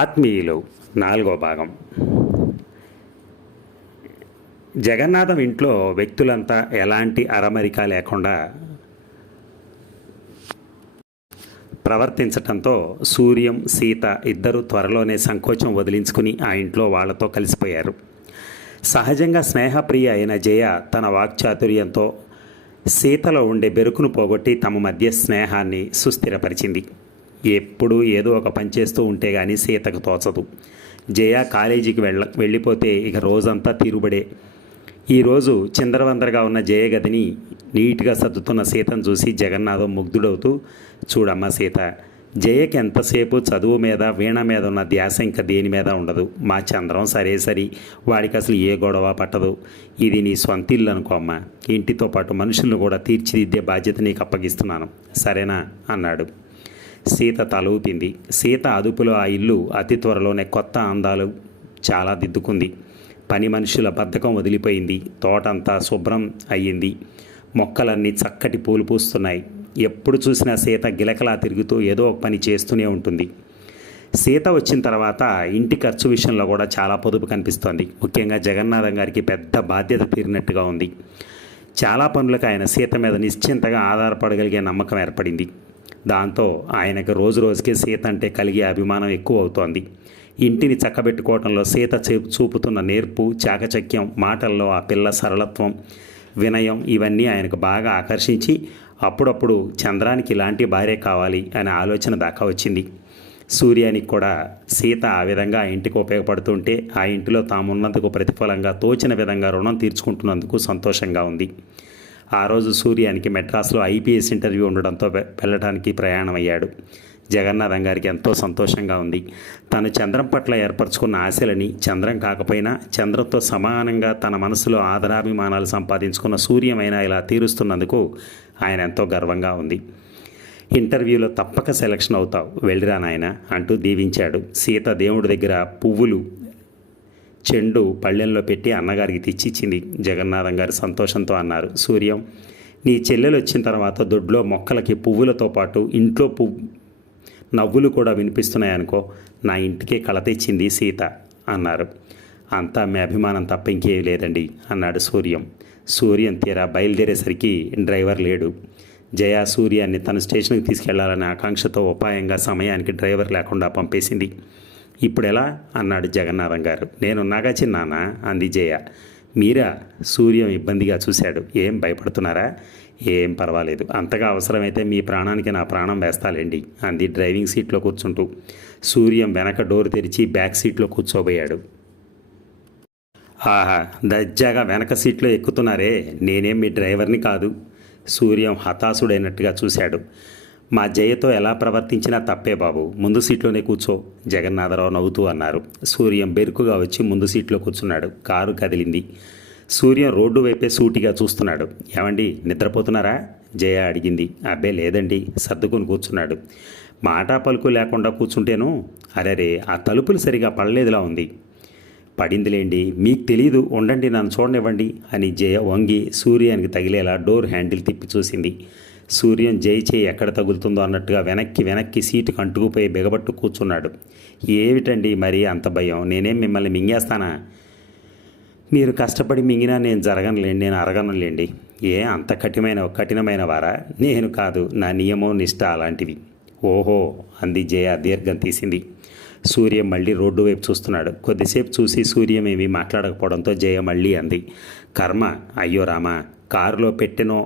ఆత్మీయులు 4వ భాగం. జగన్నాథం ఇంట్లో వ్యక్తులంతా ఎలాంటి అరమరిక లేకుండా ప్రవర్తించటంతో సూర్యం, సీత ఇద్దరూ త్వరలోనే సంకోచం వదిలించుకుని ఆ ఇంట్లో వాళ్లతో కలిసిపోయారు. సహజంగా స్నేహప్రియ అయిన జయ తన వాక్చాతుర్యంతో సీతలో ఉండే బెరుకును పోగొట్టి తమ మధ్య స్నేహాన్ని సుస్థిరపరిచింది. ఎప్పుడూ ఏదో ఒక పని చేస్తూ ఉంటే కానీ సీతకు తోచదు. జయ కాలేజీకి వెళ్ళిపోతే ఇక రోజంతా తీరుబడే. ఈరోజు చిందరవందరగా ఉన్న జయ గదిని నీట్గా సర్దుతున్న సీతను చూసి జగన్నాథం ముగ్ధుడవుతూ, చూడమ్మా సీత, జయకి ఎంతసేపు చదువు మీద, వీణ మీద ఉన్న ధ్యాస ఇంకా దేని మీద ఉండదు. మా చంద్రం సరే వాడికి అసలు ఏ గొడవ పట్టదు. ఇది నీ సొంత ఇల్లు అనుకో అమ్మా. ఇంటితో పాటు మనుషులను కూడా తీర్చిదిద్దే బాధ్యత నీకు అప్పగిస్తున్నాను, సరేనా అన్నాడు. సీత తల ఊపింది. సీత అదుపులో ఆ ఇల్లు అతి త్వరలోనే కొత్త అందాలు చాలా దిద్దుకుంది. పని మనుషుల బద్ధకం వదిలిపోయింది. తోటంతా శుభ్రం అయ్యింది. మొక్కలన్నీ చక్కటి పూలు పూస్తున్నాయి. ఎప్పుడు చూసినా సీత గిలకలా తిరుగుతూ ఏదో ఒక పని చేస్తూనే ఉంటుంది. సీత వచ్చిన తర్వాత ఇంటి ఖర్చు విషయంలో కూడా చాలా పొదుపు కనిపిస్తోంది. ముఖ్యంగా జగన్నాథం గారికి పెద్ద బాధ్యత తీరినట్టుగా ఉంది. చాలా పనులకు ఆయన సీత మీద నిశ్చింతగా ఆధారపడగలిగే నమ్మకం ఏర్పడింది. దాంతో ఆయనకు రోజు రోజుకి సీత అంటే కలిగే అభిమానం ఎక్కువ అవుతోంది. ఇంటిని చక్కబెట్టుకోవడంలో సీత చూపుతున్న నేర్పు, చాకచక్యం, మాటల్లో ఆ పిల్ల సరళత్వం, వినయం ఇవన్నీ ఆయనకు బాగా ఆకర్షించి అప్పుడప్పుడు చంద్రానికి ఇలాంటి భార్య కావాలి అనే ఆలోచన దాకా వచ్చింది. సూర్యానికి కూడా సీత ఆ విధంగా ఆ ఇంటికి ఉపయోగపడుతుంటే ఆ ఇంటిలో తామున్నందుకు ప్రతిఫలంగా తోచిన విధంగా రుణం తీర్చుకుంటున్నందుకు సంతోషంగా ఉంది. ఆ రోజు సూర్యానికి మెడ్రాస్లో ఐపీఎస్ ఇంటర్వ్యూ ఉండడంతో వెళ్ళడానికి ప్రయాణం అయ్యాడు. జగన్నాథం గారికి ఎంతో సంతోషంగా ఉంది. తను చంద్రం పట్ల ఏర్పరచుకున్న ఆశలని చంద్రం కాకపోయినా చంద్రంతో సమానంగా తన మనసులో ఆదరాభిమానాలు సంపాదించుకున్న సూర్యమైనా ఇలా తీరుస్తున్నందుకు ఆయన ఎంతో గర్వంగా ఉంది. ఇంటర్వ్యూలో తప్పక సెలక్షన్ అవుతావు, వెళ్ళిరా నాయన అంటూ దీవించాడు. సీత దేవుడి దగ్గర పువ్వులు చెండు పళ్ళెంలో పెట్టి అన్నగారికి తెచ్చిచ్చింది. జగన్నాథం గారు సంతోషంతో అన్నారు, సూర్యం, నీ చెల్లెలు వచ్చిన తర్వాత దొడ్లో మొక్కలకి పువ్వులతో పాటు ఇంట్లో నవ్వులు కూడా వినిపిస్తున్నాయనుకో, నా ఇంటికే కళ తెచ్చింది సీత అన్నారు. అంతా మీ అభిమానం తప్ప ఇంకేం లేదండి అన్నాడు సూర్యం. సూర్యం తీరా బయలుదేరేసరికి డ్రైవర్ లేడు. జయ సూర్యాన్ని తన స్టేషన్కి తీసుకెళ్లాలనే ఆకాంక్షతో ఉపాయంగా సమయానికి డ్రైవర్ లేకుండా పంపేసింది. ఇప్పుడు ఎలా అన్నాడు జగన్నాథం గారు. నేనున్నాగా చిన్నానా అంది జయ. మీరా? సూర్యం ఇబ్బందిగా చూశాడు. ఏం భయపడుతున్నారా? ఏం పర్వాలేదు, అంతగా అవసరమైతే మీ ప్రాణానికి నా ప్రాణం వేస్తాలేండి అంది డ్రైవింగ్ సీట్లో కూర్చుంటూ. సూర్యం వెనక డోర్ తెరిచి బ్యాక్ సీట్లో కూర్చోబోయాడు. ఆహా, దజ్జాగా వెనక సీట్లో ఎక్కుతున్నారే, నేనేం మీ డ్రైవర్ని కాదు. సూర్యం హతాశుడైనట్టుగా చూశాడు. మా జయతో ఎలా ప్రవర్తించినా తప్పే బాబు, ముందు సీట్లోనే కూర్చో జగన్నాథరావు నవ్వుతూ అన్నారు. సూర్యం బెరుకుగా వచ్చి ముందు సీట్లో కూర్చున్నాడు. కారు కదిలింది. సూర్యం రోడ్డు వైపే సూటిగా చూస్తున్నాడు. ఏమండి, నిద్రపోతున్నారా జయ అడిగింది. అబ్బే లేదండి, సర్దుకుని కూర్చున్నాడు. మాటా పలుకు లేకుండా కూర్చుంటేను. అరేరే, ఆ తలుపులు సరిగా పడలేదులా ఉంది. పడిందిలేండి, మీకు తెలీదు, ఉండండి, నన్ను చూడనివ్వండి అని జయ వంగి సూర్యానికి తగిలేలా డోర్ హ్యాండిల్ తిప్పి చూసింది. సూర్యం జై చేయి ఎక్కడ తగులుతుందో అన్నట్టుగా వెనక్కి సీటుకు అంటుకుపోయి బిగబట్టు కూర్చున్నాడు. ఏమిటండి మరి అంత భయం? నేనేం మిమ్మల్ని మింగేస్తానా? మీరు కష్టపడి మింగినా నేను జరగనులేండి, నేను అరగనులేండి. ఏ అంత కఠినమైన వారా? నేను కాదు, నా నియమం నిష్ట అలాంటివి. ఓహో అంది జయ దీర్ఘం తీసింది. సూర్యం మళ్ళీ రోడ్డు వైపు చూస్తున్నాడు. కొద్దిసేపు చూసి సూర్యం ఏమీ మాట్లాడకపోవడంతో జయ మళ్ళీ అంది, కర్మ, అయ్యో రామా, కారులో పెట్టెనో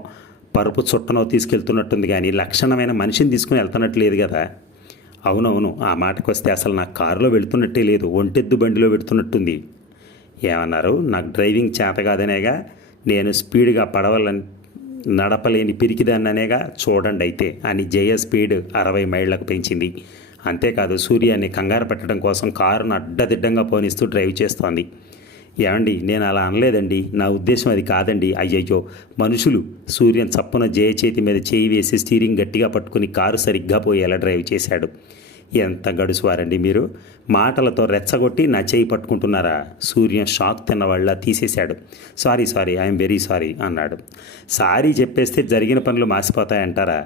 పరుపు చుట్టనో తీసుకెళ్తున్నట్టుంది కానీ లక్షణమైన మనిషిని తీసుకుని వెళ్తున్నట్లేదు కదా. అవునవును, ఆ మాటకు వస్తే అసలు నాకు కారులో వెళుతున్నట్టే లేదు, ఒంటెద్దు బండిలో వెళుతున్నట్టుంది. ఏమన్నారు? నాకు డ్రైవింగ్ చేత కాదనేగా, నేను స్పీడ్గా పడవలని నడపలేని పిరికిదాన్ననేగా, చూడండి అయితే అని జయ స్పీడ్ 60 మైళ్ళకు పెంచింది. అంతేకాదు సూర్యాన్ని కంగారు పెట్టడం కోసం కారును అడ్డదిడ్డంగా పోనిస్తూ డ్రైవ్ చేస్తోంది. ఏమండి, నేను అలా అనలేదండి, నా ఉద్దేశం అది కాదండి. అయ్యయ్యో మనుషులు. సూర్యం చప్పున జయ చేతి మీద చేయి వేసి స్టీరింగ్ గట్టిగా పట్టుకుని కారు సరిగ్గా పోయేలా డ్రైవ్ చేశాడు. ఎంత గడుసువారండి మీరు, మాటలతో రెచ్చగొట్టి నా చేయి పట్టుకుంటున్నారా? సూర్యం షాక్ తిన్నవాళ్ళ తీసేశాడు. Sorry sorry, I'm very sorry అన్నాడు. సారీ చెప్పేస్తే జరిగిన పనులు మాసిపోతాయంటారా?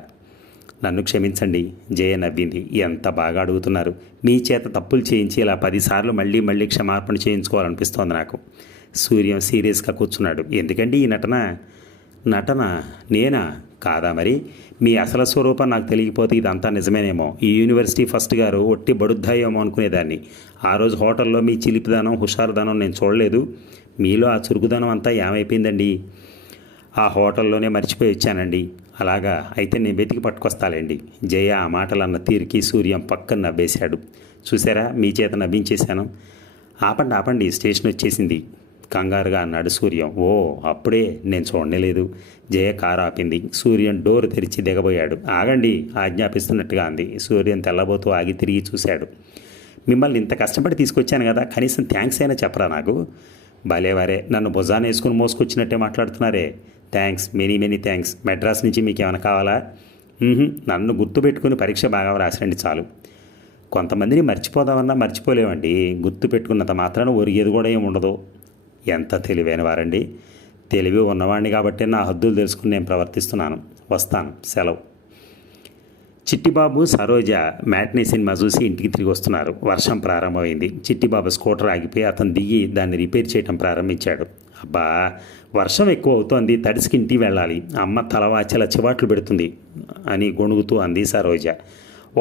నన్ను క్షమించండి, జయ నవ్వింది. ఎంత బాగా అడుగుతున్నారు. మీ చేత తప్పులు చేయించి ఇలా 10 సార్లు మళ్ళీ మళ్ళీ క్షమాపణ చేయించుకోవాలనిపిస్తోంది నాకు. సూర్యం సీరియస్గా కూర్చున్నాడు. ఎందుకండి ఈ నటన? నటన? నేనా? కాదా మరి? మీ అసలు స్వరూపం నాకు తెలియకపోతే ఇదంతా నిజమేనేమో. ఈ యూనివర్సిటీ ఫస్ట్ గారు ఒట్టి బడుద్దాయేమో అనుకునేదాన్ని. ఆ రోజు హోటల్లో మీ చిలిపిదనం హుషారుదనం నేను చూడలేదు. మీలో ఆ చురుకుదనం అంతా ఏమైపోయిందండి? ఆ హోటల్లోనే మర్చిపోయి వచ్చానండి. అలాగా, అయితే నేను వెతికి పట్టుకొస్తాలేండి. జయ ఆ మాటలన్న తీరికి సూర్యం పక్కన నవ్వేశాడు. చూసారా, మీ చేత నవ్వించేశాను. ఆపండి ఆపండి, స్టేషన్ వచ్చేసింది కంగారుగా అన్నాడు సూర్యం. ఓ, అప్పుడే? నేను చూడలేదు. జయ కారు ఆపింది. సూర్యం డోర్ తెరిచి దిగబోయాడు. ఆగండి, ఆజ్ఞాపిస్తున్నట్టుగా అంది. సూర్యం తెల్లబోతూ ఆగి తిరిగి చూశాడు. మిమ్మల్ని ఇంత కష్టపడి తీసుకొచ్చాను కదా, కనీసం థ్యాంక్స్ అయినా చెప్పరా నాకు? భలేవారే, నన్ను భుజాన వేసుకుని మోసుకొచ్చినట్టే మాట్లాడుతున్నారే. Thanks, many many thanks. Madras నుంచి మీకు ఏమైనా కావాలా? నన్ను గుర్తుపెట్టుకుని పరీక్ష బాగా రాసండి చాలు. కొంతమందిని మర్చిపోదామన్నా మర్చిపోలేమండి. గుర్తు పెట్టుకున్నంత మాత్రాన ఒరిగేది కూడా ఏమి ఉండదు. ఎంత తెలివైన వారండి. తెలివి ఉన్నవాడిని కాబట్టి నా హద్దులు తెలుసుకుని నేను ప్రవర్తిస్తున్నాను. వస్తాను, సెలవు. చిట్టిబాబు, సరోజ మ్యాట్నీ సినిమా చూసి ఇంటికి తిరిగి వస్తున్నారు. వర్షం ప్రారంభమైంది. చిట్టిబాబు స్కూటర్ ఆగిపోయి అతను దిగి దాన్ని రిపేర్ చేయడం ప్రారంభించాడు. అబ్బా, వర్షం ఎక్కువ అవుతోంది, తడిసికి ఇంటికి వెళ్ళాలి. అమ్మ తలవాచెల చివాట్లు పెడుతుంది అని గొణుగుతూ అంది సరోజ.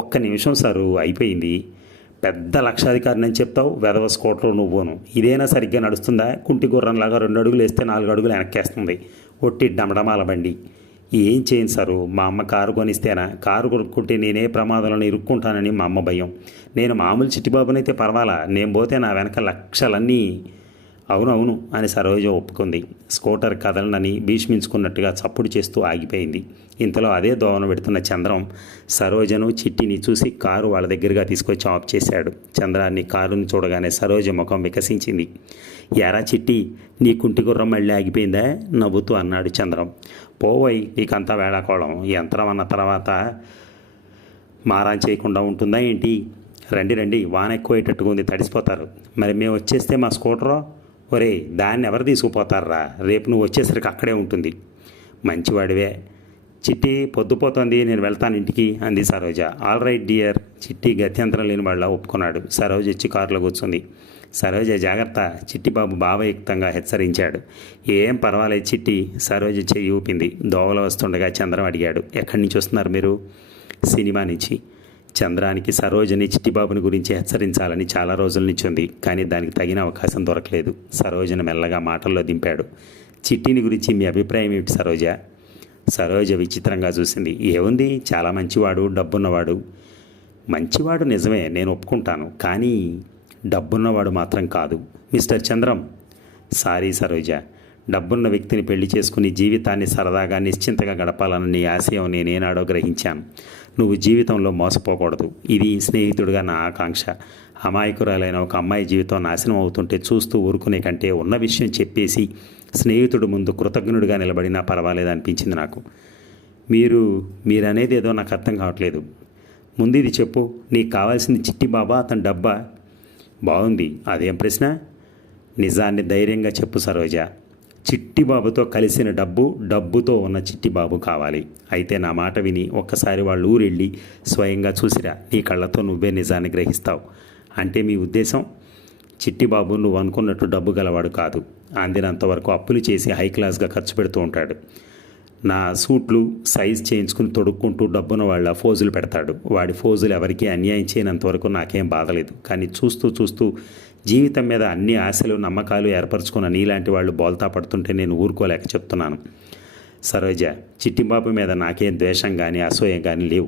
ఒక్క నిమిషం సారు, అయిపోయింది. పెద్ద లక్షాధికారిని చెప్తావు, వెధవ స్కూటర్ నువ్వును. ఇదేనా సరిగ్గా నడుస్తుందా? కుంటి గుర్రంలాగా 2 అడుగులు వేస్తే 4 అడుగులు వెనక్కేస్తుంది. ఒట్టి డమడమాల బండి. ఏం చేయను సారు, మా అమ్మ కారు కొనిస్తేనా? కారు కొనుక్కుంటే నేనే ప్రమాదంలో ఇరుక్కుంటానని మా అమ్మ భయం. నేను మామూలు చిట్టిబాబునైతే పర్వాలా, నేను పోతే నా వెనక లక్షలన్నీ. అవునవును అని సరోజ ఒప్పుకుంది. స్కూటర్ కదలనని భీష్మించుకున్నట్టుగా చప్పుడు చేస్తూ ఆగిపోయింది. ఇంతలో అదే దోవన పెడుతున్న చంద్రం సరోజను, చిట్టిని చూసి కారు వాళ్ళ దగ్గరగా తీసుకొచ్చి ఆఫ్ చేశాడు. చంద్రాన్ని కారుని చూడగానే సరోజ ముఖం వికసించింది. యారా చిట్టి, నీ కుంటి గుర్రం మళ్ళీ ఆగిపోయిందా? నవ్వుతూ అన్నాడు చంద్రం. పోవై, నీకంతా వేళాకోళం. యంత్రం అన్న తర్వాత మారాన్ చేయకుండా ఉంటుందా ఏంటి? రండి రండి, వాన ఎక్కువయ్యేటట్టుగా ఉంది, తడిసిపోతారు. మరి మేము వచ్చేస్తే మా స్కూటరో? ఒరే, దాన్ని ఎవరు తీసుకుపోతారా? రేపు నువ్వు వచ్చేసరికి అక్కడే ఉంటుంది. మంచివాడివే. చిట్టి, పొద్దుపోతుంది, నేను వెళ్తాను ఇంటికి అంది సరోజ. All right dear. చిట్టి గత్యంతరం లేని వాళ్ళ ఒప్పుకున్నాడు. సరోజ వచ్చి కారులో కూర్చుంది. సరోజ జాగ్రత్త, చిట్టిబాబు భావయుక్తంగా హెచ్చరించాడు. ఏం పర్వాలేదు చిట్టి. సరోజ చెయ్యి ఊపింది. దోవలో వస్తుండగా చంద్రం అడిగాడు, ఎక్కడి నుంచి వస్తున్నారు మీరు? సినిమా నుంచి. చంద్రానికి సరోజని చిట్టిబాబుని గురించి హెచ్చరించాలని చాలా రోజుల నుంచి ఉంది, కానీ దానికి తగిన అవకాశం దొరకలేదు. సరోజను మెల్లగా మాటల్లో దింపాడు. చిట్టిని గురించి మీ అభిప్రాయం ఏమిటి సరోజ? సరోజ విచిత్రంగా చూసింది. ఏముంది, చాలా మంచివాడు, డబ్బున్నవాడు. మంచివాడు నిజమే, నేను ఒప్పుకుంటాను. కానీ డబ్బున్నవాడు మాత్రం కాదు. మిస్టర్ చంద్రం. సారీ సరోజ, డబ్బున్న వ్యక్తిని పెళ్లి చేసుకుని జీవితాన్ని సరదాగా నిశ్చింతగా గడపాలన్న నీ ఆశయం నేనేనాడో గ్రహించాను. నువ్వు జీవితంలో మోసపోకూడదు. ఇది స్నేహితుడిగా నా ఆకాంక్ష. అమాయకురాలైన ఒక అమ్మాయి జీవితం నాశనం అవుతుంటే చూస్తూ ఊరుకునే కంటే ఉన్న విషయం చెప్పేసి స్నేహితుడు ముందు కృతజ్ఞుడిగా నిలబడినా పర్వాలేదు అనిపించింది నాకు. మీరనేది ఏదో నాకు అర్థం కావట్లేదు. ముందు ఇది చెప్పు, నీకు కావాల్సింది చిట్టి బాబా, అతని డబ్బా? బాగుంది, అదేం ప్రశ్న? నిజాన్ని ధైర్యంగా చెప్పు సరోజ. చిట్టిబాబుతో కలిసిన డబ్బుతో ఉన్న చిట్టిబాబు కావాలి. అయితే నా మాట విని ఒక్కసారి వాళ్ళు ఊరెళ్ళి స్వయంగా చూసిరా. నీ కళ్ళతో నువ్వే నిజాన్ని గ్రహిస్తావు. అంటే మీ ఉద్దేశం? చిట్టిబాబు నువ్వు అనుకున్నట్టు డబ్బు గలవాడు కాదు. అందినంతవరకు అప్పులు చేసి హై క్లాస్గా ఖర్చు పెడుతూ ఉంటాడు. నా సూట్లు సైజ్ చేయించుకుని తొడుక్కుంటూ డబ్బున వాళ్ళ ఫోజులు పెడతాడు. వాడి ఫోజులు ఎవరికీ అన్యాయం చేయనంతవరకు నాకేం బాధలేదు. కానీ చూస్తూ జీవితం మీద అన్ని ఆశలు నమ్మకాలు ఏర్పరచుకున్న నీలాంటి వాళ్ళు బోల్తా పడుతుంటే నేను ఊరుకోలేక చెప్తున్నాను. సరోజ, చిట్టిబాబు మీద నాకేం ద్వేషం కానీ అసూయ కానీ లేవు.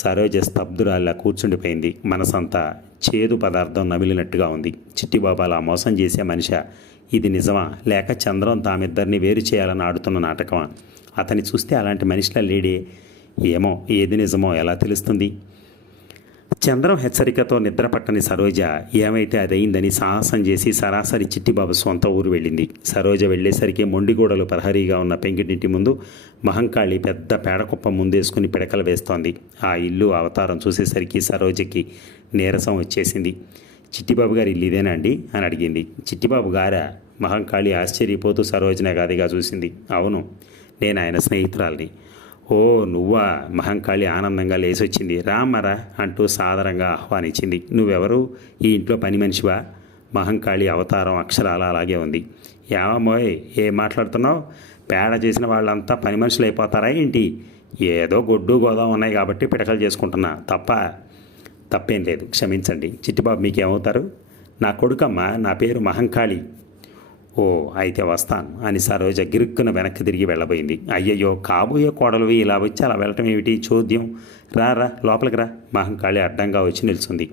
సరోజ స్తబ్దురాల్లా కూర్చుండిపోయింది. మనసంతా చేదు పదార్థం నమిలినట్టుగా ఉంది. చిట్టిబాబు అలా మోసం చేసే మనిషా? ఇది నిజమా, లేక చంద్రం తామిద్దరిని వేరు చేయాలని ఆడుతున్న నాటకమా? అతన్ని చూస్తే అలాంటి మనిషిలా లేడే. ఏమో, ఏది నిజమో ఎలా తెలుస్తుంది? చంద్రం హెచ్చరికతో నిద్రపట్టని సరోజ ఏమైతే అదయిందని సాహసం చేసి సరాసరి చిట్టిబాబు సొంత ఊరు వెళ్ళింది. సరోజ వెళ్ళేసరికి మొండిగూడలు ప్రహరీగా ఉన్న పెంకిటింటి ముందు మహంకాళి పెద్ద పేడకుప్ప ముందేసుకుని పిడకలు వేస్తోంది. ఆ ఇల్లు అవతారం చూసేసరికి సరోజకి నీరసం వచ్చేసింది. చిట్టిబాబు గారు ఇల్లు ఇదేనా అండి అని అడిగింది. చిట్టిబాబు గారా? మహంకాళి ఆశ్చర్యపోతూ సరోజన గదిగా చూసింది. అవును, నేను ఆయన స్నేహితురాలిని. ఓ నువ్వా? మహంకాళి ఆనందంగా లేచొచ్చింది. రామరా అంటూ సాదరంగా ఆహ్వానించింది. నువ్వెవరు? ఈ ఇంట్లో పని మనిషివా? మహంకాళి అవతారం అక్షరాల అలాగే ఉంది. ఏమోయ్, ఏం మాట్లాడుతున్నావు? పేడ చేసిన వాళ్ళంతా పని మనుషులు అయిపోతారా ఏంటి? ఏదో గొడ్డు గోదాం ఉన్నాయి కాబట్టి పిడకలు చేసుకుంటున్నా తప్పేం లేదు, క్షమించండి. చిట్టిబాబు మీకేమవుతారు? నా కొడుకమ్మ, నా పేరు మహంకాళి. ఓ అయితే వస్తాను అని సరోజ గిరుక్కున వెనక్కి తిరిగి వెళ్ళబోయింది. అయ్యయ్యో, కాబోయే కోడలువి ఇలా వచ్చి అలా వెళ్ళటం ఏమిటి? చోద్యం. రా లోపలికి రా. మహంకాళి అడ్డంగా వచ్చి నిల్చుంది.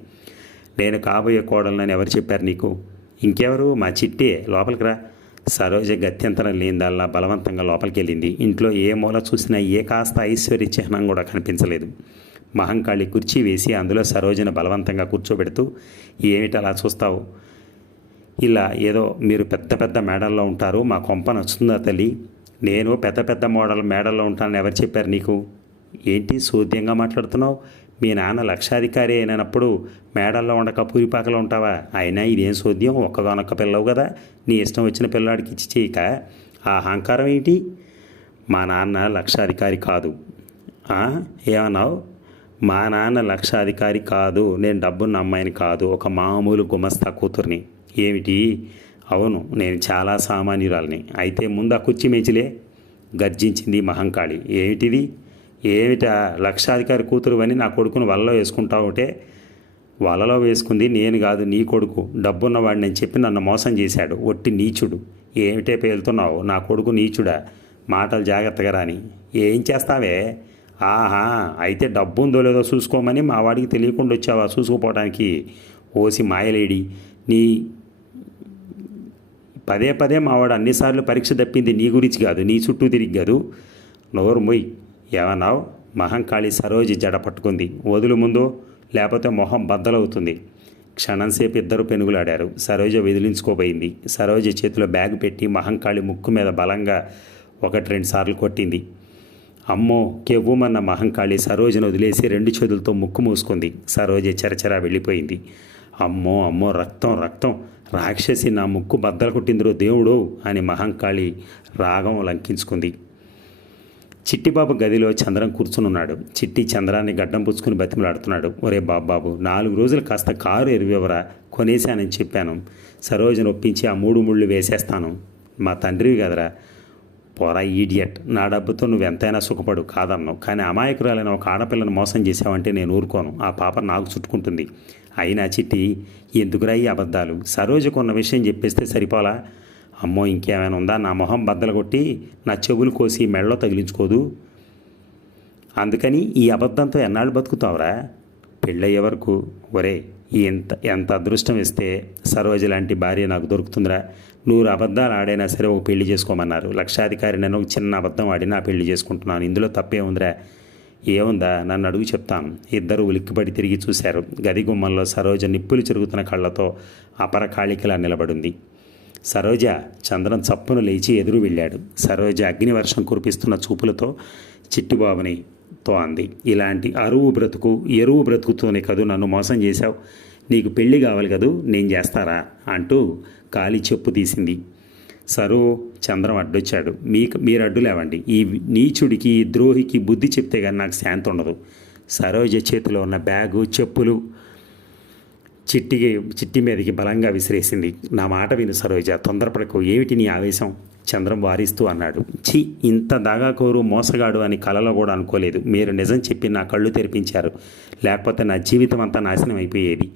నేను కాబోయే కోడలని ఎవరు చెప్పారు నీకు? ఇంకెవరు? మా చిట్టే. లోపలికి రా. సరోజ గత్యంతరం లేనిదల్లా బలవంతంగా లోపలికి వెళ్ళింది. ఇంట్లో ఏ మూల చూసినా ఏ కాస్త ఐశ్వర్య చిహ్నం కూడా కనిపించలేదు. మహంకాళి కుర్చీ వేసి అందులో సరోజను బలవంతంగా కూర్చోబెడుతూ, ఏమిటి అలా చూస్తావు? ఇలా ఏదో మీరు పెద్ద పెద్ద మేడల్లో ఉంటారు, మా కొంప నచ్చుతుందా తల్లి? నేను పెద్ద పెద్ద మేడల్లో ఉంటానని ఎవరు చెప్పారు నీకు? ఏంటి సోద్యంగా మాట్లాడుతున్నావు? మీ నాన్న లక్షాధికారి అయినప్పుడు మేడల్లో ఉండక పూరిపాకలో ఉంటావా? అయినా ఇదేం సోద్యం? ఒక్కగానొక్క పిల్లవు కదా, నీ ఇష్టం వచ్చిన పిల్లవాడికి ఇచ్చి చేయక ఆ అహంకారం ఏంటి? మా నాన్న లక్షాధికారి కాదు. ఏమన్నావు? మా నాన్న లక్షాధికారి కాదు, నేను డబ్బున్న అమ్మాయిని కాదు, ఒక మామూలు గుమస్తా కూతుర్ని. ఏమిటి? అవును, నేను చాలా సామాన్యురాలిని. అయితే ముందు ఆ కుర్చీ మేచిలే, గర్జించింది మహంకాళి. ఏమిటా? లక్షాధికారి కూతురు అని నా కొడుకును వలలో వేసుకుంటావుటే? వలలో వేసుకుంది నేను కాదు, నీ కొడుకు. డబ్బున్నవాడిని నేను చెప్పి నన్ను మోసం చేశాడు. ఒట్టి నీచుడు. ఏమిటే పేలుతున్నావు? నా కొడుకు నీచుడా? మాటలు జాగ్రత్తగా రాని. ఏం చేస్తావే? ఆహా, అయితే డబ్బు ఉందో లేదో చూసుకోమని మా వాడికి తెలియకుండా వచ్చావా చూసుకోపోవడానికి? ఓసి మాయలేడి, నీ పదే మావాడు అన్నిసార్లు పరీక్ష తప్పింది నీ గురించి కాదు, నీ చుట్టూ తిరిగి కాదు. నోరు మొయ్. ఏమన్నావు? మహంకాళి సరోజ జడ పట్టుకుంది. వదులు ముందు, లేకపోతే మొహం బద్దలవుతుంది. క్షణంసేపు ఇద్దరు పెనుగులాడారు. సరోజ విదిలించుకోబోయింది. సరోజ చేతిలో బ్యాగ్ పెట్టి మహంకాళి ముక్కు మీద బలంగా 1-2 సార్లు కొట్టింది. అమ్మో కెవ్వుమన్న మహంకాళి సరోజను వదిలేసి 2 చేతులతో ముక్కు మూసుకుంది. సరోజ చరచరా వెళ్ళిపోయింది. అమ్మో రక్తం, రాక్షసి నా ముక్కు బద్దలు కొట్టిందిరో దేవుడు అని మహంకాళి రాగం లంకించుకుంది. చిట్టిబాబు గదిలో చంద్రం కూర్చునున్నాడు. చిట్టి చంద్రాన్ని గడ్డం పుచ్చుకుని బతిమలాడుతున్నాడు. ఒరే బాబు, 4 రోజులు కాస్త కారు ఎరువెవరా? కొనేశానని చెప్పాను. సరోజను ఒప్పించి ఆ 3 ముళ్ళు వేసేస్తాను. మా తండ్రివి కదరా. పోరా ఈడియట్, నా డబ్బుతో నువ్వెంతైనా సుఖపడు, కాదన్నావు. కానీ అమాయకురాలైన ఒక ఆడపిల్లను మోసం చేసావంటే నేను ఊరుకోను. ఆ పాప నాకు చుట్టుకుంటుంది. అయినా చిట్టి, ఎందుకురా ఈ అబద్ధాలు? సరోజకున్న విషయం చెప్పేస్తే సరిపోలా? అమ్మో ఇంకేమైనా ఉందా? నా మొహం బద్దలు కొట్టి నా చెవులు కోసి మెళ్ళలో తగిలించుకోదు. అందుకని ఈ అబద్ధంతో ఎన్నాళ్ళు బతుకుతావురా? పెళ్ళయ్యే వరకు. ఒరే, ఎంత అదృష్టం ఇస్తే సరోజ లాంటి భార్య నాకు దొరుకుతుందిరా. 100 అబద్ధాలు ఆడైనా సరే ఒక పెళ్లి చేసుకోమన్నారు. లక్షాధికారి నన్ను ఒక చిన్న అబద్ధం ఆడినా పెళ్లి చేసుకుంటున్నాను. ఇందులో తప్పే ఉందిరా? ఏముందా? నన్ను అడుగు చెప్తాను. ఇద్దరు ఉలిక్కిపడి తిరిగి చూశారు. గది గుమ్మంలో సరోజ నిప్పులు చెరుగుతున్న కళ్ళతో అపరకాళికలా నిలబడింది. సరోజ. చంద్రం చప్పును లేచి ఎదురు వెళ్ళాడు. సరోజ అగ్నివర్షం కురిపిస్తున్న చూపులతో చిట్టిబాబునితో అంది. ఇలాంటి ఎరువు బ్రతుకుతోనే కదూ నన్ను మోసం చేశావు. నీకు పెళ్లి కావాలి కదూ, నేను చేస్తారా అంటూ కాలి చెప్పు తీసింది. సరు. చంద్రం అడ్డొచ్చాడు. మీరు అడ్డు లేవండి. ఈ నీచుడికి ద్రోహికి బుద్ధి చెప్తే కానీ నాకు శాంతి ఉండదు. సరోజ చేతిలో ఉన్న బ్యాగు చెప్పులు చిట్టి మీదకి బలంగా విసిరేసింది. నా మాట విను సరోజ, తొందరపడకు. ఏమిటి నీ ఆవేశం? చంద్రం వారిస్తూ అన్నాడు. ఇంత దాగాకోరు మోసగాడు అని కలలో కూడా అనుకోలేదు. మీరు నిజం చెప్పి నా కళ్ళు తెరిపించారు, లేకపోతే నా జీవితం అంతా నాశనం అయిపోయేది.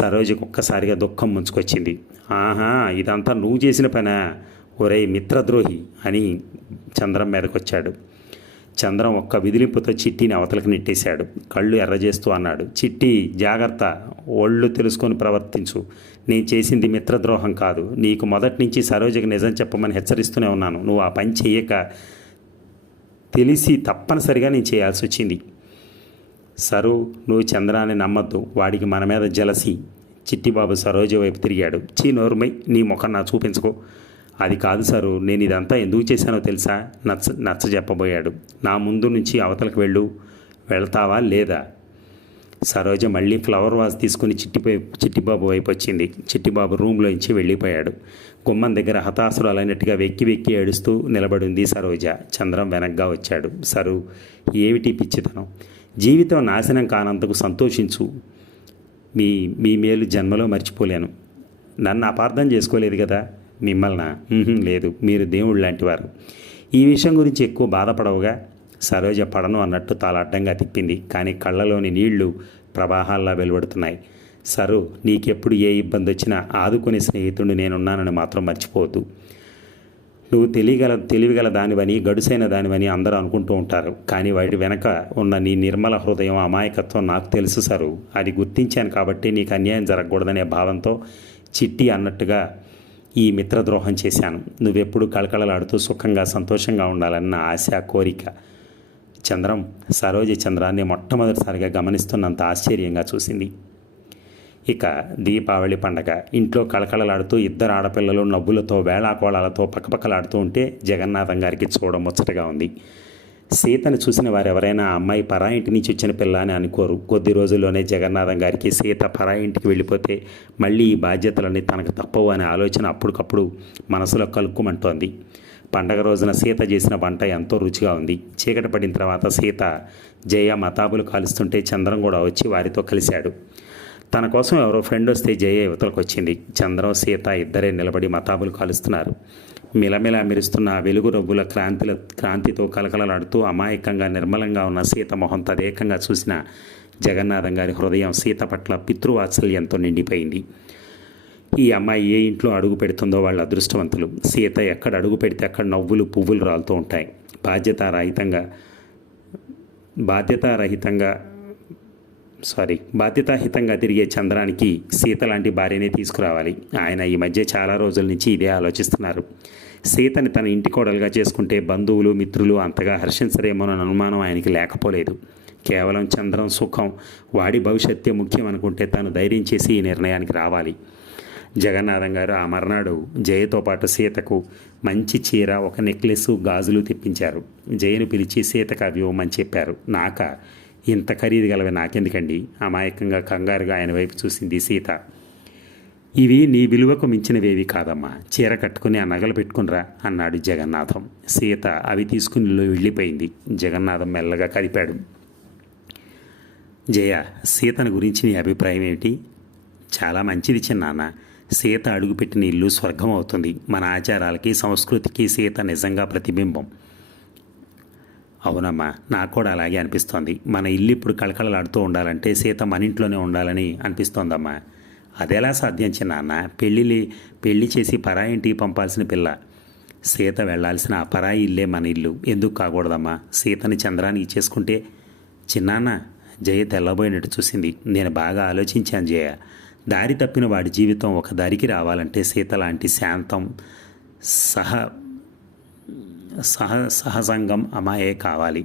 సరోజకు ఒక్కసారిగా దుఃఖం ముంచుకొచ్చింది. ఆహా, ఇదంతా నువ్వు చేసిన పనా? ఒరే మిత్రద్రోహి అని చంద్రం మీదకొచ్చాడు. చంద్రం ఒక్క విదిలింపుతో చిట్టిని అవతలకు నెట్టేశాడు. కళ్ళు ఎర్రజేస్తూ అన్నాడు. చిట్టి జాగ్రత్త, ఒళ్ళు తెలుసుకొని ప్రవర్తించు. నేను చేసింది మిత్రద్రోహం కాదు. నీకు మొదటి నుంచి సరోజకి నిజం చెప్పమని హెచ్చరిస్తూనే ఉన్నాను. నువ్వు ఆ పని చేయక తెలిసి తప్పనిసరిగా నేను చేయాల్సి వచ్చింది. సరు, నువ్వు చంద్రాన్ని నమ్మద్దు, వాడికి మన మీద జలసి. చిట్టిబాబు సరోజ వైపు తిరిగాడు. చీ నోరుమై, నీ ముఖం నా చూపించుకో. అది కాదు సరు, నేను ఇదంతా ఎందుకు చేశానో తెలుసా? నచ్చ చెప్పబోయాడు. నా ముందు నుంచి అవతలకు వెళ్తావా లేదా? సరోజ మళ్ళీ ఫ్లవర్ వాజ్ తీసుకుని చిట్టిబాబు వైపు వచ్చింది. చిట్టిబాబు రూమ్లోంచి వెళ్ళిపోయాడు. గుమ్మం దగ్గర హతాసురాలైనట్టుగా వెక్కి వెక్కి ఏడుస్తూ నిలబడింది సరోజ. చంద్రం వెనక్గా వచ్చాడు. సరు, ఏమిటి పిచ్చితనం? జీవితం నాశనం కానంతకు సంతోషించు. మీ మేలు జన్మలో మర్చిపోలేను. నన్ను అపార్థం చేసుకోలేదు కదా? మిమ్మల్నా? లేదు, మీరు దేవుడు లాంటివారు. ఈ విషయం గురించి ఎక్కువ బాధపడవుగా? సరోజ పడను అన్నట్టు తాను అడ్డంగా తిప్పింది. కానీ కళ్ళలోని నీళ్లు ప్రవాహాల్లా వెలువడుతున్నాయి. సరు, నీకెప్పుడు ఏ ఇబ్బంది వచ్చినా ఆదుకునే స్నేహితుడిని నేనున్నానని మాత్రం మర్చిపోవద్దు. నువ్వు తెలివిగల దానివని, గడుసైన దానివని అందరూ అనుకుంటూ ఉంటారు. కానీ వాటి వెనక ఉన్న నీ నిర్మల హృదయం, అమాయకత్వం నాకు తెలుసు సరు. అది గుర్తించాను కాబట్టి నీకు అన్యాయం జరగకూడదనే భావంతో చిట్టి అన్నట్టుగా ఈ మిత్రద్రోహం చేశాను. నువ్వెప్పుడు కళకళలాడుతూ సుఖంగా సంతోషంగా ఉండాలన్న ఆశ, కోరిక. సరోజ చంద్రాన్ని మొట్టమొదటిసారిగా గమనిస్తున్నంత ఆశ్చర్యంగా చూసింది. ఇక దీపావళి పండగ. ఇంట్లో కళకళలాడుతూ ఇద్దరు ఆడపిల్లలు నవ్వులతో వేళాకోళాలతో పక్కపక్కలాడుతూ ఉంటే జగన్నాథం గారికి చూడముచ్చటగా ఉంది. సీతను చూసిన వారెవరైనా అమ్మాయి పరాయింటి నుంచి వచ్చిన పిల్ల అని అనుకోరు. కొద్ది రోజుల్లోనే జగన్నాథం గారికి సీత పరాయింటికి వెళ్ళిపోతే మళ్ళీ ఈ బాధ్యతలన్నీ తనకు తప్పవు అనే ఆలోచన అప్పటికప్పుడు మనసులో కలుక్కుమంటోంది. పండగ రోజున సీత చేసిన వంట ఎంతో రుచిగా ఉంది. చీకటి పడిన తర్వాత సీత, జయ మతాబులు కాలుస్తుంటే చంద్రం కూడా వచ్చి వారితో కలిశాడు. తన కోసం ఎవరో ఫ్రెండ్ వస్తే జయ యువతలకు వచ్చింది. చంద్రం, సీత ఇద్దరే నిలబడి మతాబులు కాలుస్తున్నారు. మిలమిలా మెరుస్తున్న వెలుగు రవ్వుల క్రాంతితో కలకలలాడుతూ అమాయకంగా నిర్మలంగా ఉన్న సీత మొహం తదేకంగా చూసిన జగన్నాథం గారి హృదయం సీత పట్ల పితృవాత్సల్యంతో నిండిపోయింది. ఈ అమ్మాయి ఏ ఇంట్లో అడుగు పెడుతుందో వాళ్ళ అదృష్టవంతులు. సీత ఎక్కడ అడుగు పెడితే అక్కడ నవ్వులు, పువ్వులు రాలుతూ ఉంటాయి. బాధ్యతాహితంగా తిరిగే చంద్రానికి సీత లాంటి భార్యనే తీసుకురావాలి. ఆయన ఈ మధ్య చాలా రోజుల నుంచి ఇదే ఆలోచిస్తున్నారు. సీతని తన ఇంటి కోడలుగా చేసుకుంటే బంధువులు, మిత్రులు అంతగా హర్షించరేమోనన్న అనుమానం ఆయనకి లేకపోలేదు. కేవలం చంద్రం సుఖం, వాడి భవిష్యత్తే ముఖ్యం అనుకుంటే తాను ధైర్యం చేసి ఈ నిర్ణయానికి రావాలి. జగన్నాథం గారు ఆ మర్నాడు జయతో పాటు సీతకు మంచి చీర, ఒక నెక్లెస్, గాజులు తెప్పించారు. జయను పిలిచి సీతకు అవి ఇవ్వమని చెప్పారు. ఇంత ఖరీదు గలవి నాకెందుకండి? అమాయకంగా కంగారుగా ఆయన వైపు చూసింది సీత. ఇవి నీ విలువకు మించినవేవి కాదమ్మా, చీర కట్టుకుని ఆ నగలు పెట్టుకునిరా అన్నాడు జగన్నాథం. సీత అవి తీసుకుని వెళ్ళిపోయింది. జగన్నాథం మెల్లగా కదిపాడు. జయ, సీతను గురించి నీ అభిప్రాయం ఏమిటి? చాలా మంచిది చిన్నాన్న. సీత అడుగుపెట్టిన ఇల్లు స్వర్గం అవుతుంది. మన ఆచారాలకి, సంస్కృతికి సీత నిజంగా ప్రతిబింబం. అవునమ్మా, నాకు కూడా అలాగే అనిపిస్తోంది. మన ఇల్లు ఇప్పుడు కళకళలాడుతూ ఉండాలంటే సీత మన ఇంట్లోనే ఉండాలని అనిపిస్తోందమ్మా. అదెలా సాధ్యం చిన్నాన్న? పెళ్ళి చేసి పరాయి ఇంటికి పంపాల్సిన పిల్ల. సీత వెళ్లాల్సిన ఆ పరాయి ఇల్లే మన ఇల్లు. ఎందుకు కాకూడదమ్మా? సీతని చంద్రాన్ని ఇచ్చేసుకుంటే. చిన్నాన్న, జయ తెల్లబోయినట్టు చూసింది. నేను బాగా ఆలోచించాను జయ. దారి తప్పిన వాడి జీవితం ఒక దారికి రావాలంటే సీత లాంటి శాంతం, సహసంగం అమ్మాయే కావాలి.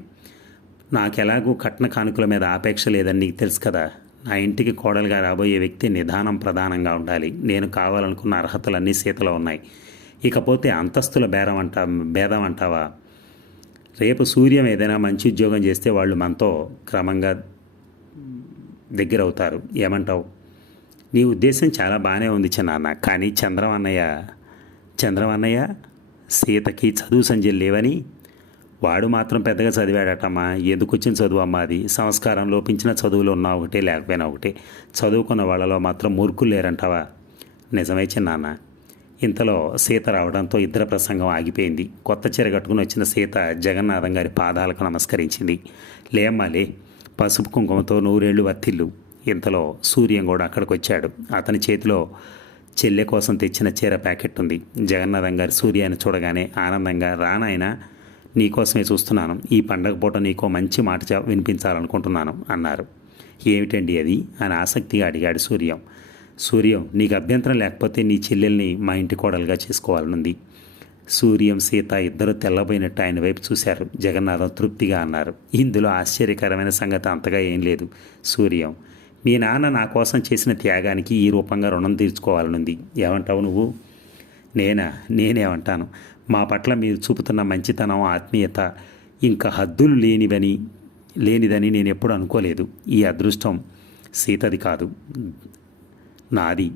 నాకెలాగూ కట్న కానుకల మీద ఆపేక్ష లేదని నీకు తెలుసు కదా. నా ఇంటికి కోడలుగా రాబోయే వ్యక్తి నిదానం ప్రధానంగా ఉండాలి. నేను కావాలనుకున్న అర్హతలన్నీ సీతలో ఉన్నాయి. ఇకపోతే అంతస్తుల భేదం అంటావా? రేపు సూర్యం ఏదైనా మంచి ఉద్యోగం చేస్తే వాళ్ళు మనతో క్రమంగా దగ్గరవుతారు. ఏమంటావు? నీ ఉద్దేశం చాలా బాగానే ఉంది చిన్నాన్న. కానీ చంద్రం అన్నయ్య సీతకి చదువు సంజయ్ లేవని. వాడు మాత్రం పెద్దగా చదివాడటమ్మా. ఎందుకు వచ్చిన చదువు అమ్మా అది? సంస్కారం లోపించిన చదువులు ఉన్నా ఒకటే, లేకపోయినా ఒకటే. చదువుకున్న వాళ్ళలో మాత్రం మూర్ఖులు లేరంటావా? నిజమే చిన్నాన్న. ఇంతలో సీత రావడంతో ఇద్దరు ప్రసంగం ఆగిపోయింది. కొత్త చీర కట్టుకుని వచ్చిన సీత జగన్నాథం గారి పాదాలకు నమస్కరించింది. లేమ్మా లే, పసుపు కుంకుమతో నూరేళ్లు వత్తిల్లు. ఇంతలో సూర్యం కూడా అక్కడికి వచ్చాడు. అతని చేతిలో చెల్లె కోసం తెచ్చిన చీర ప్యాకెట్ ఉంది. జగన్నాథం గారు సూర్యాన్ని చూడగానే ఆనందంగా, రానాయన, నీకోసమే చూస్తున్నాను. ఈ పండగ పూట నీకో మంచి మాట వినిపించాలనుకుంటున్నాను అన్నారు. ఏమిటండి అది అని ఆసక్తిగా అడిగాడు సూర్యం. నీకు అభ్యంతరం లేకపోతే నీ చెల్లెల్ని మా ఇంటి కోడలుగా చేసుకోవాలనుంది. సూర్యం సీత ఇద్దరు తెల్లబోయినట్టు ఆయన వైపు చూశారు. జగన్నాథం తృప్తిగా అన్నారు. ఇందులో ఆశ్చర్యకరమైన సంగతి అంతగా ఏం లేదు సూర్యం. మీ నాన్న నా కోసం చేసిన త్యాగానికి ఈ రూపంగా రుణం తీర్చుకోవాలనుంది. ఏమంటావు నువ్వు? నేనేమంటాను? మా పట్ల మీరు చూపుతున్న మంచితనం, ఆత్మీయత ఇంకా హద్దులు లేనిదని నేను ఎప్పుడు అనుకోలేదు. ఈ అదృష్టం సీతది కాదు, నాది.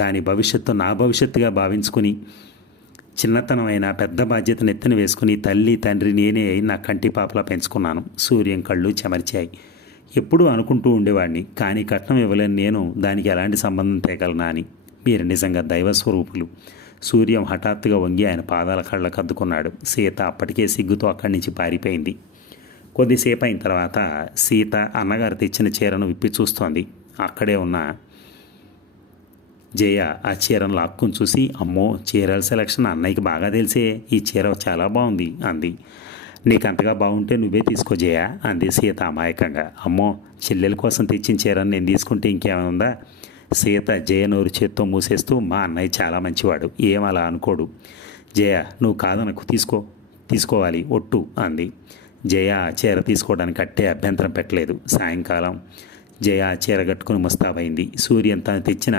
దాని భవిష్యత్తు నా భవిష్యత్తుగా భావించుకుని చిన్నతనమైన పెద్ద బాధ్యతను ఎత్తున వేసుకుని తల్లి తండ్రి నేనే అయి నా కంటి పాపలా పెంచుకున్నాను. సూర్యం కళ్ళు చెమర్చాయి. ఎప్పుడూ అనుకుంటూ ఉండేవాడిని, కానీ కట్నం ఇవ్వలేని నేను దానికి ఎలాంటి సంబంధం తేగలనా అని. మీరు నిజంగా దైవస్వరూపులు. సూర్యం హఠాత్తుగా వంగి ఆయన పాదాల కళ్ళకు అద్దుకున్నాడు. సీత అప్పటికే సిగ్గుతో అక్కడి నుంచి పారిపోయింది. కొద్దిసేపు అయిన తర్వాత సీత అన్నగారు తెచ్చిన చీరను విప్పి చూస్తోంది. అక్కడే ఉన్న జయ ఆ చీరను లాక్కుని చూసి, అమ్మో, చీరల సెలక్షన్ అన్నయ్యకి బాగా తెలిసే, ఈ చీర చాలా బాగుంది అంది. నీకంతగా బాగుంటే నువ్వే తీసుకో జయ అంది సీత అమాయకంగా. అమ్మో, చెల్లెల కోసం తెచ్చిన చీరను నేను తీసుకుంటే ఇంకేమైనా ఉందా? సీత జయ నోరు చేత్తో మూసేస్తూ, మా అన్నయ్య చాలా మంచివాడు, ఏం అలా అనుకోడు. జయ, నువ్వు కాదనకు, తీసుకోవాలి ఒట్టు అంది. జయ ఆ చీర తీసుకోవడానికి అట్టే అభ్యంతరం పెట్టలేదు. సాయంకాలం జయ ఆ చీర కట్టుకుని ముస్తాబైంది. సూర్యం తను తెచ్చిన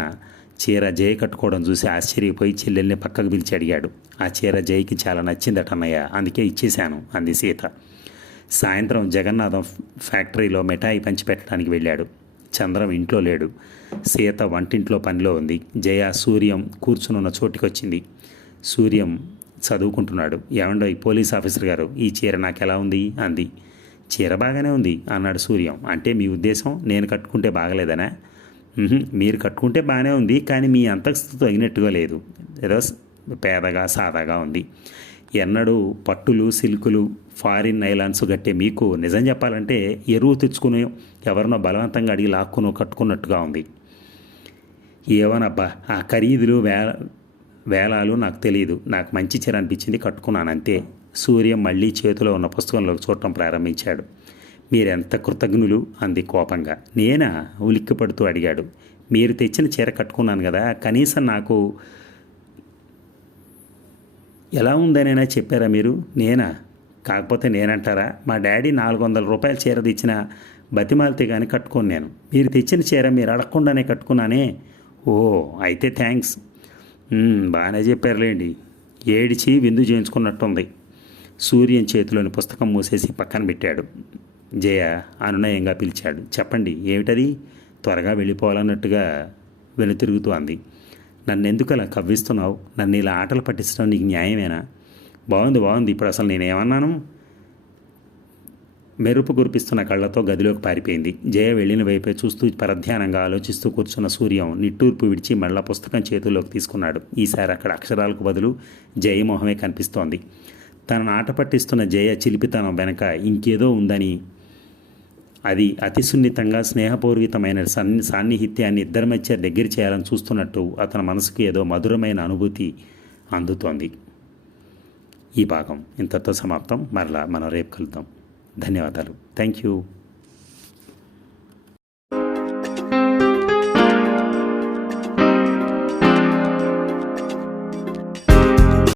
చీర జయ కట్టుకోవడం చూసి ఆశ్చర్యపోయి చెల్లెల్ని పక్కకు పిలిచి అడిగాడు. ఆ చీర జయకి చాలా నచ్చిందట అన్నయ్య, అందుకే ఇచ్చేశాను అంది సీత. సాయంత్రం జగన్నాథం ఫ్యాక్టరీలో మిఠాయి పంచిపెట్టడానికి వెళ్ళాడు. చంద్రం ఇంట్లో లేడు. సీత వంటింట్లో పనిలో ఉంది. జయ సూర్యం కూర్చునున్న చోటికొచ్చింది. సూర్యం చదువుకుంటున్నాడు. ఏమండోయ్ పోలీస్ ఆఫీసర్ గారు, ఈ చీర నాకు ఎలా ఉంది అంది. చీర బాగానే ఉంది అన్నాడు సూర్యం. అంటే మీ ఉద్దేశం నేను కట్టుకుంటే బాగలేదనా? మీరు కట్టుకుంటే బాగానే ఉంది, కానీ మీ అంతస్తు తగినట్టుగా లేదు, ఏదో పేదగా సాదాగా ఉంది. ఎన్నడూ పట్టులు, సిల్కులు, ఫారిన్ నైలాన్స్ గట్టే మీకు నిజం చెప్పాలంటే ఎరువు తెచ్చుకుని ఎవరినో బలవంతంగా అడిగి లాక్కునో కట్టుకున్నట్టుగా ఉంది. ఏమోనబ్బా, ఆ ఖరీదులు వేలాలు నాకు తెలియదు. నాకు మంచి చీర అనిపించింది, కట్టుకున్నాను అంతే. సూర్యం మళ్ళీ చేతిలో ఉన్న పుస్తకంలోకి చూడటం ప్రారంభించాడు. మీరెంత కృతజ్ఞులు అంది కోపంగా. నేనా? ఉలిక్కిపడుతూ అడిగాడు. మీరు తెచ్చిన చీర కట్టుకున్నాను కదా, కనీసం నాకు ఎలా ఉందనైనా చెప్పారా మీరు? నేనా? కాకపోతే నేనంటారా? మా డాడీ 400 రూపాయల చీర తెచ్చిన బతిమాలితే కానీ కట్టుకోను నేను. మీరు తెచ్చిన చీర మీరు అడగకుండానే కట్టుకున్నానే. ఓ, అయితే థ్యాంక్స్. బాగానే చెప్పారులేండి. ఏడిచి విందు చేయించుకున్నట్టుంది. సూర్యం చేతిలోని పుస్తకం మూసేసి పక్కన పెట్టాడు. జయ అనునయంగా పిలిచాడు. చెప్పండి, ఏమిటది? త్వరగా వెళ్ళిపోవాలన్నట్టుగా వెనుతిరుగుతూ అంది. నన్నెందుకు అలా కవ్విస్తున్నావు? నన్ను ఇలా ఆటలు పట్టించడం నీకు న్యాయమేనా? బాగుంది. ఇప్పుడు అసలు నేనేమన్నాను? మెరుపు కురిపిస్తున్న కళ్ళతో గదిలోకి పారిపోయింది. జయ వెళ్ళిన వైపే చూస్తూ పరధ్యానంగా ఆలోచిస్తూ కూర్చున్న సూర్యం నిట్టూర్పు విడిచి మళ్ళా పుస్తకం చేతుల్లోకి తీసుకున్నాడు. ఈసారి అక్కడ అక్షరాలకు బదులు జయ మొహమే కనిపిస్తోంది. తనను ఆట పట్టిస్తున్న జయ చిలిపితనం వెనక ఇంకేదో ఉందని, అది అతి సున్నితంగా స్నేహపూర్వితమైన సాన్నిహిత్యాన్ని ఇద్దరి మధ్య దగ్గర చేయాలని చూస్తున్నట్టు అతని మనసుకు ఏదో మధురమైన అనుభూతి అందుతోంది. ఈ భాగం ఇంతతో సమాప్తం. మరలా మనం రేపు కలుద్దాం. ధన్యవాదాలు. Thank you.